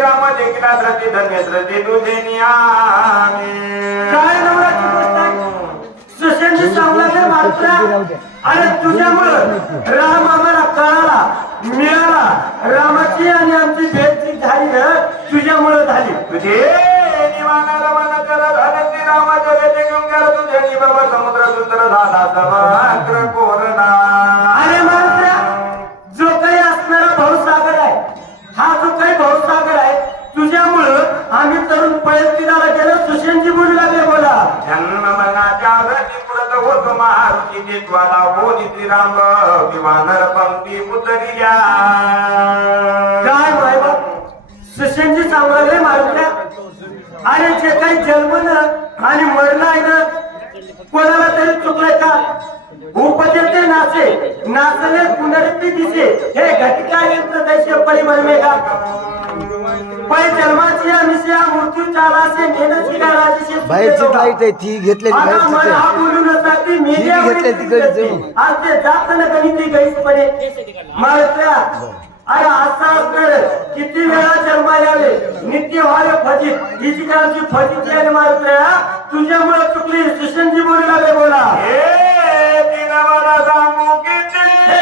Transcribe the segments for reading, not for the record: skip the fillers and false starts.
राम देखील धरती धन्य धरती तुझे नियामे काय नवराची गोष्ट आहे सुशेंद्र सांगला मात्र अरे तुझ्यामुळं राम आम्हाला कळाला मिळाला रामाची आणि आमची भेट जी झाली ना तुझ्यामुळं झाली तुझे निवानाला मन जरा झाले ते रामा जगते गंगा तुझे नि बाबा समुद्र सुंदर झाला समग्र कोरणा अरे मात्र जो काही असणारा भाऊसागर आहे हा जो काही भाऊसागर आहे तुझ्यामुळं आम्ही तरुण पळतीला गेलो सुशेंजी बोलू लागले बोला जन्म मनाच्या धरती पुरत होतो महारुची देवाला होनी श्रीराम विवानर पंक्ती पुतरिया काय बाबा सुशेंजी सांगू लागले मारुत्या अरे जे काही जन्मनं आणि मरण आहे ना कोणाला तरी चुकलंय का उपजते नाचे नाचले पुनरती दिसे हे घटिका यंत्र दैसे परिमर्मे का पै जन्माची मिश्या मृत्यू चालासे मेहनती का राजेशे बाहेरची लाईट आहे ती घेतलेली बाहेरची हा बोलून ती मीडिया आज ते जात ना गणिती गैसपणे मारत्या अरे असा असणार किती वेळा जन्मा यावे नित्य व्हावे फजित ही जी कालची फजिती आहे मारत्या तुझ्यामुळे चुकली सुशेंजी बोलू लागले बोला हे दिनवाला सांगू किती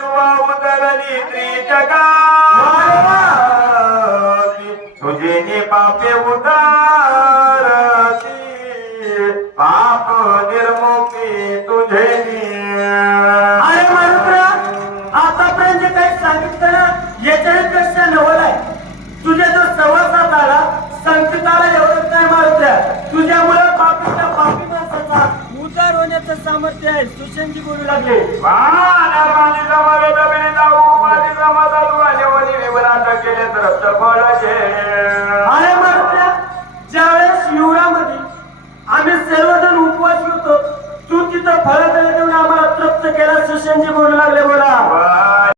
तुवा उतरली त्रिजगा तुझे नि पापे उतारती पाप निर्मुक्ती तुझे अरे मारुत्रा आतापर्यंत जे काही सांगितलं ना याच्यापेक्षा नवल आहे तुझ्या जो सहवासात आला संकटाला एवढंच नाही मारुत्रा तुझ्यामुळे पापीच्या पापी माणसाचा उद्धार होण्याचं सामर्थ्य आहे सुशेंजी बोलू लागले अरे मारुत्रा ज्यावेळेस शिवरामध्ये आम्ही सर्वजण उपवास होतो तू तिथं फळ देऊन आम्हाला तृप्त केला सुशेंजी बोलू लागले बोला